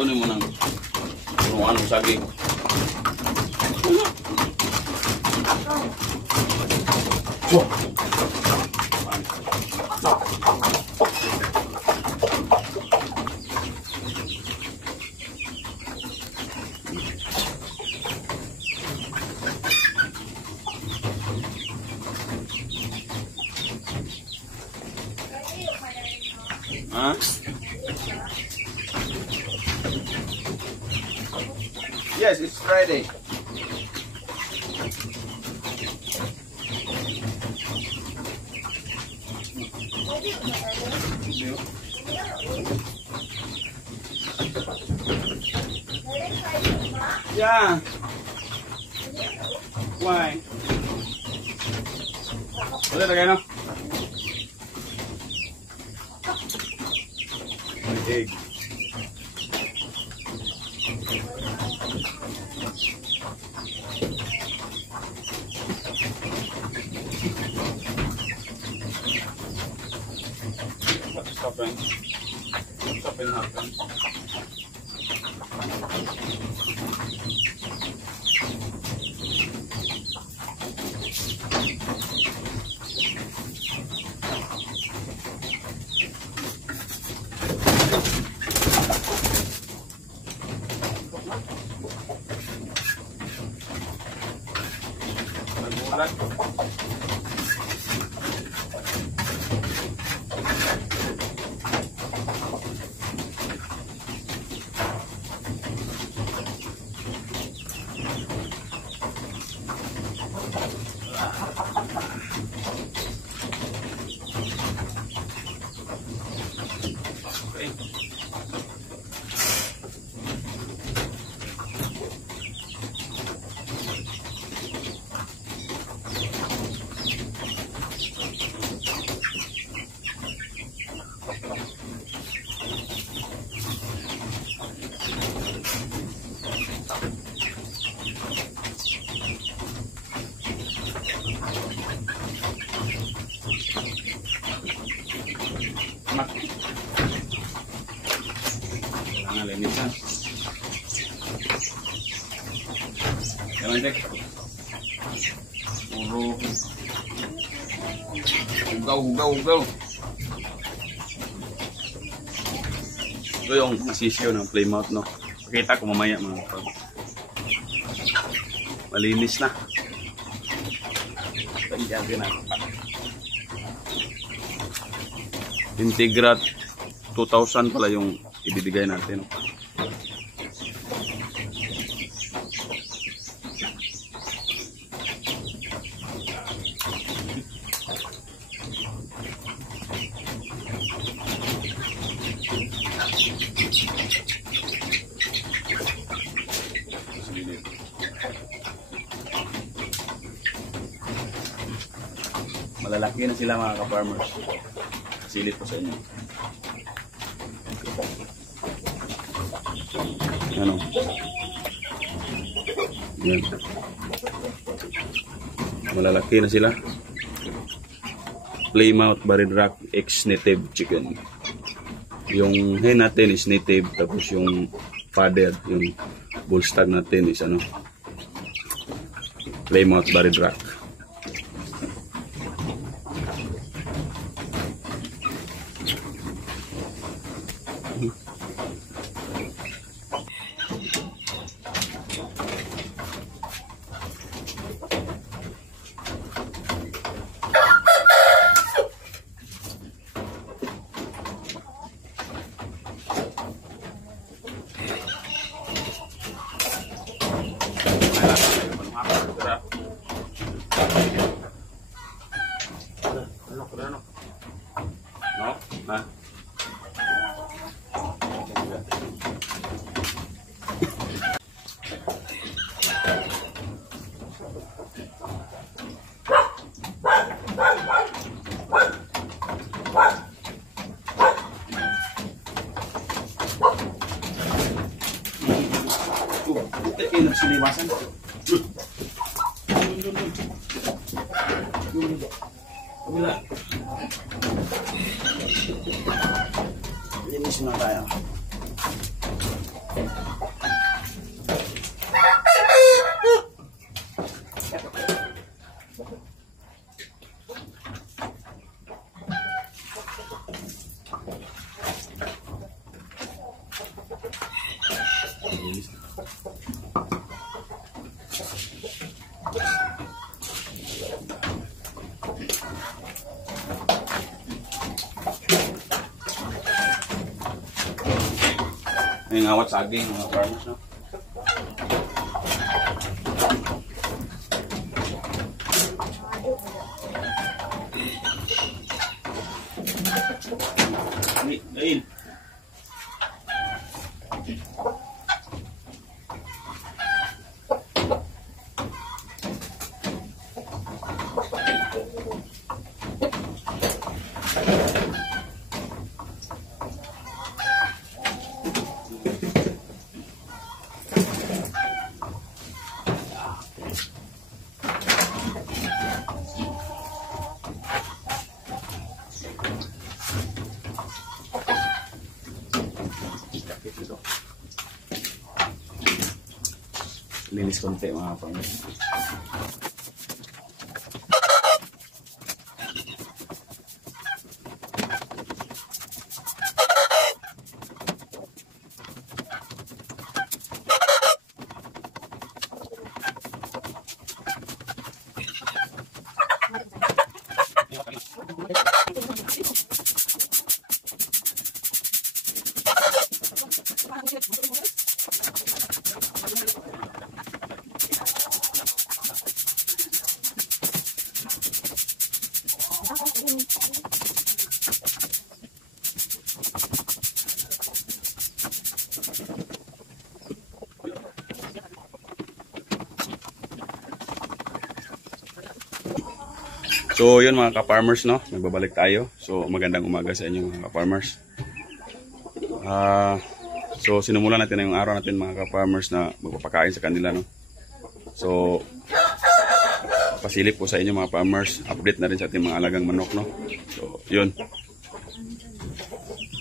kunin mo ng kung anong saging. Wow. Huh? Yes, it's Friday. Yeah. Why? Boleh tak kena? Egg. What's happening? What's happening? Kailangan linisan. Jangan cek. Puro ugaw. Ito yung masisyo ng Plymouth, no? Pakita ko mamaya mga kapag malinis na. Tandaan din ako. Integrat 2,000 pala yung ibibigay natin. Malalaki na sila mga ka-farmers. Silit po sa inyo. Ano? Yan. Malalaki na sila. Plymouth Barred Rock X native chicken. Yung hen natin is native, tapos yung father, yung bull stag natin is ano? Plymouth Barred Rock. Enak sini masan. Bila ini semua tayo. May ngawat saging mga farmers, no? Lain. Linis konti mga farmers. So yun mga ka-farmers, no, nagbabalik tayo. So magandang umaga sa inyo mga ka-farmers. So sinumulan natin na yung araw natin mga ka-farmers na magpapakain sa kanila, no. So pasilip po sa inyo mga farmers, update na rin sa ating mga alagang manok, no. So yun.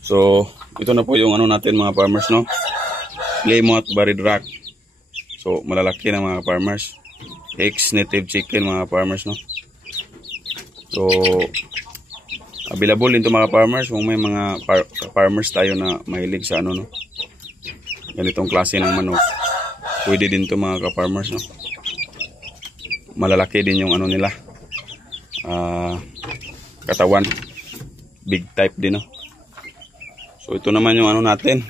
So ito na po yung ano natin mga farmers, no, Plymouth Barred Rock. So malalaki na mga farmers, ex-native chicken mga farmers, no. So available din to mga farmers kung may mga farmers tayo na mahilig sa ano, no, ganitong klase ng manok. Pwede din to mga ka-farmers, no. Malalaki din yung ano nila, katawan, big type din, no. So ito naman yung ano natin,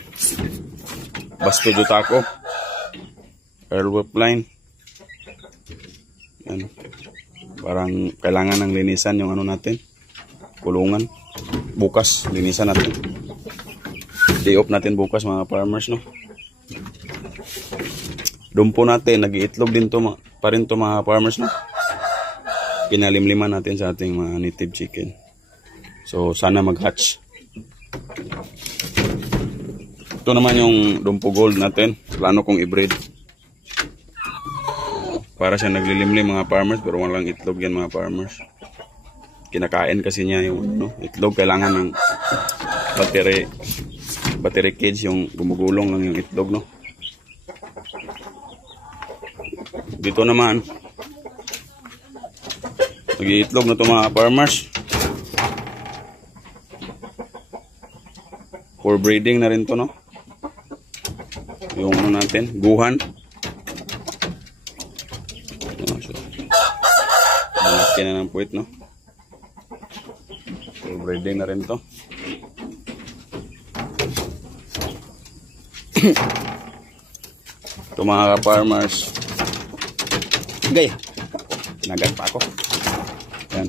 Basto Jutaco Airwolf line. Yan, parang kailangan ng linisan yung ano natin, kulungan. Bukas linisan natin, day off natin bukas mga farmers, no. Dumpo natin, nag-iitlog din to pa rin to mga farmers, no. Kinalimliman natin sa ating mga native chicken. So sana mag-hatch. Ito naman yung Dumpo Gold natin, plano kong i-breed. Para siya naglilimlim mga farmers, pero walang itlog yan mga farmers. Kinakain kasi niya yung no, itlog. Kailangan ng battery cage, yung gumugulong lang yung itlog, no. Dito naman nag-iitlog na ito mga farmers. For breeding na rin to, no. Yung ano natin, guhan. Malaki na ng puwit, no. For breeding na rin to. Ito mga farmers. Okay, nagat pa ako. Yan,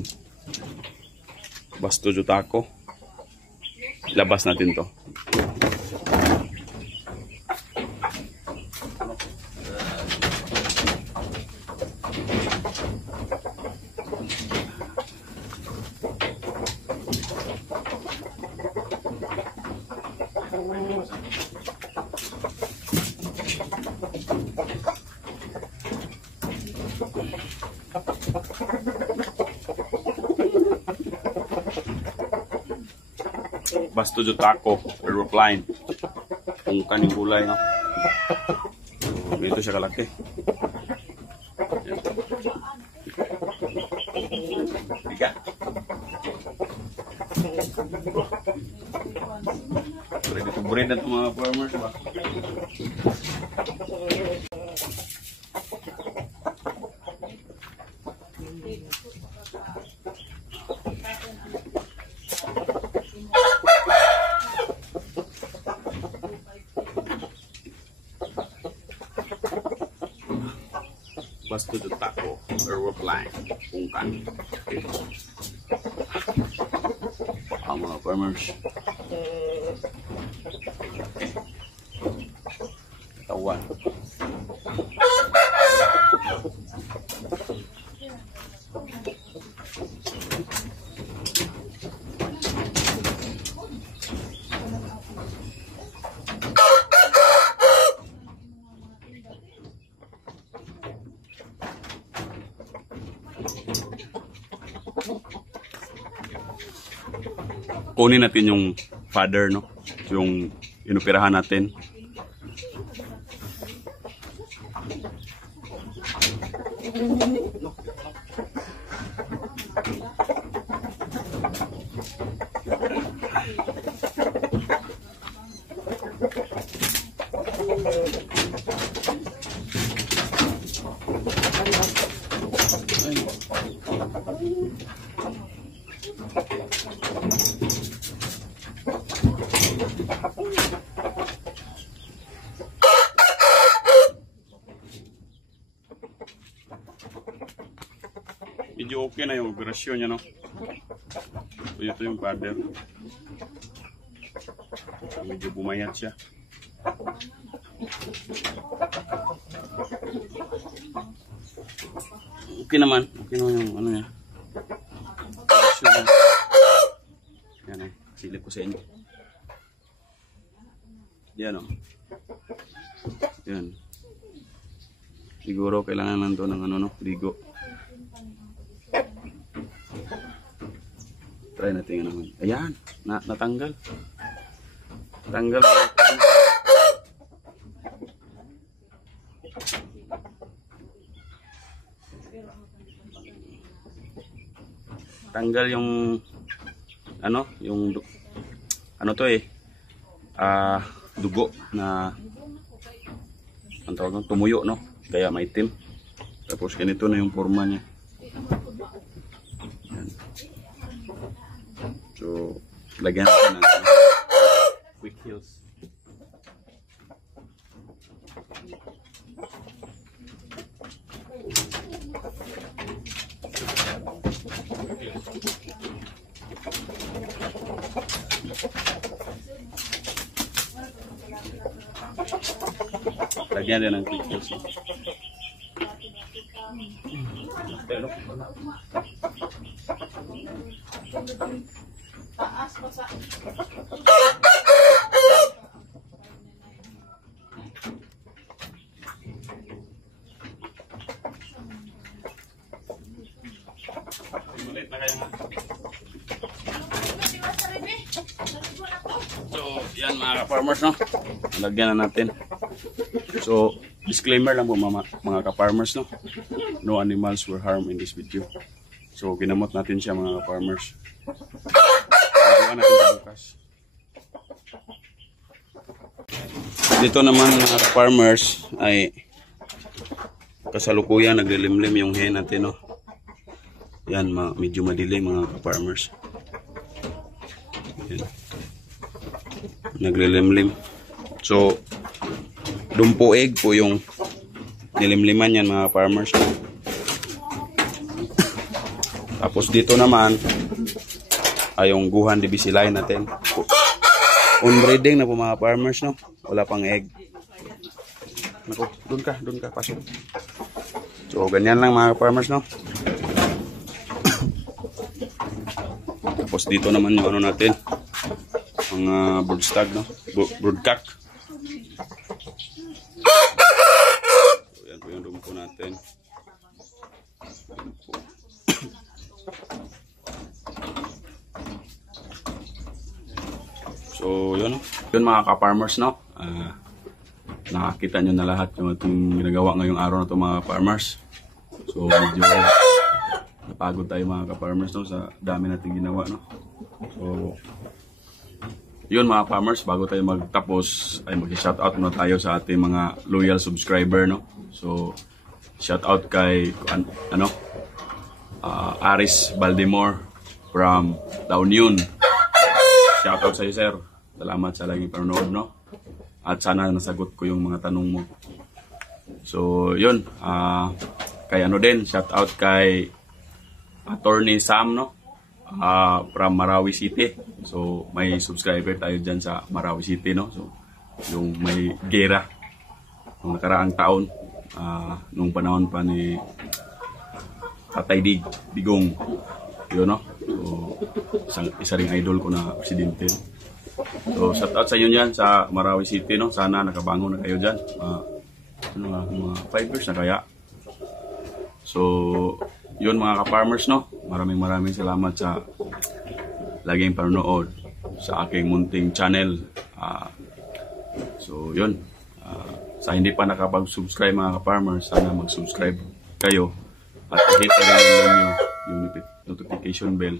Basto Jutaco. Labas natin to. Basto Jutaco Airwolf line. Kung kaning gulay, no. ganito siya kalaki. Yan. Tiga. Ready to breed na itong mga farmers ba? Basto de taco or reply pungkan. Okay. Ang mga farmers. Tawan. Kunin natin yung father, no? Yung inoperahan natin. Medyo okay na yung operasyon niya, no? So, ito yung father. So, medyo bumayat siya. Okay naman. Okay naman yung ano niya. Operasyon niya. Yan eh. Silip ko sa inyo. Yan o. Yan. Siguro kailangan lang to ng ano, no? Ligo. Try natin ano. Ayan, natanggal. Tanggal. Tanggal yung ano, yung ano to eh. Dugo na ang tawag ng tumuyo, no? Kaya maitim. Tapos ganito na yung forma niya. So, lagyan natin ng quick heals. Lagyan din ng quick heals. Pero, taas pa sa Malit na kayo. So, yan mga ka-farmers, no? Lagyan na natin. So, disclaimer lang po mga ka-farmers, no? No animals were harmed in this video. So, ginamot natin siya mga ka-farmers. Natin bukas. Dito naman mga farmers ay kasalukuyan naglilimlim yung hen natin, no? Yan, medyo madilim mga farmers. Yan. Naglilimlim. So dumpo egg po yung nilimliman yan mga farmers. Tapos dito naman ay yung guhan dibisilay natin. On-breeding na po mga farmers, no? Wala pang egg. Naku, doon ka, pasok. So, ganyan lang mga farmers, no? Tapos dito naman yung ano natin. Mga broodstag, no? Broodcock. So, yan po yung dumpo natin. So, yun mga ka-farmers, no? makita nyo na lahat yung ating ginagawa ngayong araw na to mga farmers. So medyo napagod tayo mga ka-farmers no, sa dami natin ginawa no. So yun mga farmers, bago tayo magtapos ay mag-shoutout muna tayo sa ating mga loyal subscriber no. So shoutout kay Aris Baldemore from La Union. Shoutout sa iyo sir. Salamat sa laging panonood no. At sana nasagot ko yung mga tanong mo. So yun, kay din, shoutout kay Attorney Sam no. From Marawi City. So may subscriber tayo dyan sa Marawi City no. So yung may gera nung nakaraang taon, nung panahon pa ni Tatay Digong yun no. So isa ring idol ko na presidente. So shout out sa inyo dyan sa Marawi City no. Sana nakabangon na kayo dyan. Mga 5 years na kaya. So yun mga ka-farmers no. Maraming salamat sa laging panonood sa aking munting channel. So yun. Sa hindi pa nakapag-subscribe mga ka-farmers, sana mag-subscribe kayo at hit na rin ninyo yung notification bell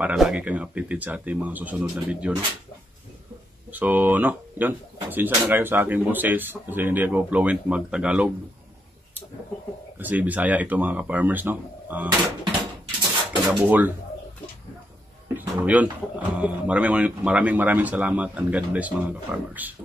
para lagi kayong updated sa ating mga susunod na video no. So no, yun. Pasensya na kayo sa aking boses kasi hindi ako fluent mag-Tagalog. Kasi Bisaya ito mga ka-farmers no. Taga Bohol. So yun. Maraming salamat and God bless mga ka-farmers.